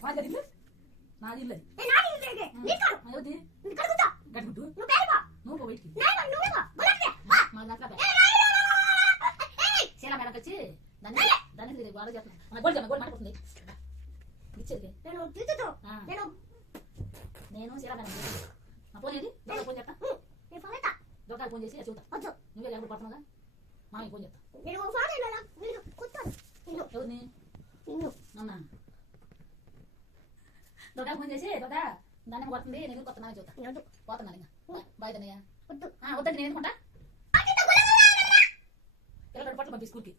మాది ఇల్లు నాది ఇల్లు అది గట్టుకుంటూ నువ్వు పో బయటికి మా దాంట్లో చీల మేడకి వచ్చి దాన్ని దాన్ని గోడ చేస్తున్నా గోడ మాట్లాడుతుంది ఇచ్చేది నేను చీల మేడం నా ఫోన్ ఏది దొంగ ఫోన్ చేస్తా దొంగ ఫోన్ చేసి చూస్తా నువ్వే ఎక్కడ పడుతున్నాగా మామయ్య ఫోన్ చేస్తా ఎవరిని అవునా దొంగ ఫోన్ చేసి దొంగ దాన్ని కొడుతుంది నేను కొత్తనా చూస్తా పోతున్నాను ఇంకా బాయ్ తనయ్య వద్దండి నేను ఎందుకుంటా పిల్లలు పట్లు పంపి స్కూల్కి